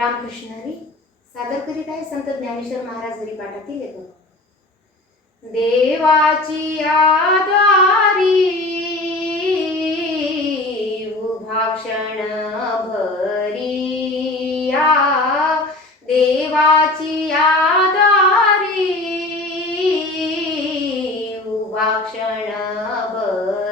रामकृष्ण हरी सादर करीत आहे संत ज्ञानेश्वर महाराज हरी पाठातील येतो. देवाची आद्वारी उभाक्षण भरिया. देवाची आदारी उभाक्षण क्षण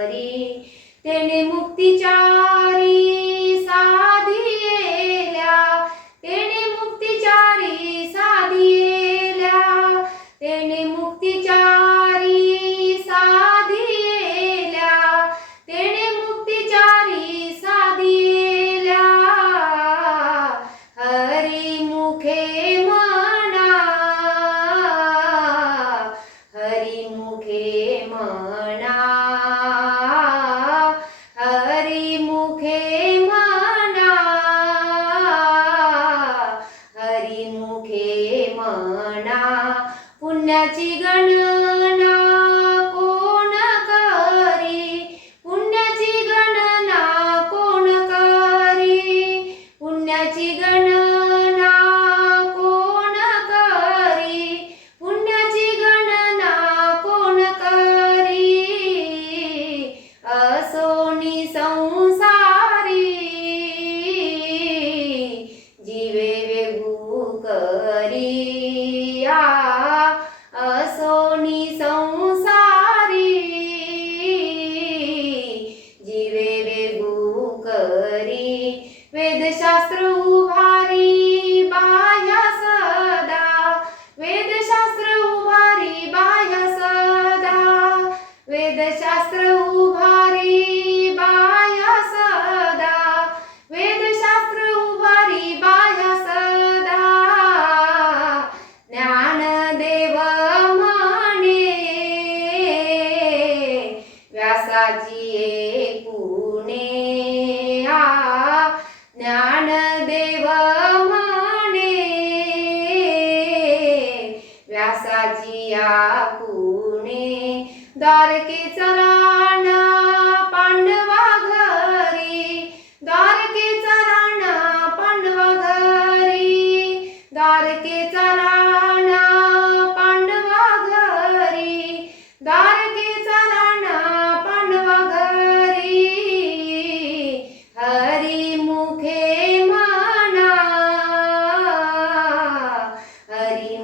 मुखे म्हणा हरी मुखे म्हणा हरी मुखे म्हणा हरी मुखे म्हणा पुण्याची गण करिया असोनी संसारी. जीवे वेगू करी वेदशास्त्र वाजिये पुणे. ज्ञान देव माने. व्यासाजी या पुणे द्वारके चरण पांडवा घरी. द्वारके चरण पांडवा घरी. द्वारके हरी मुखे म्हणा. हरी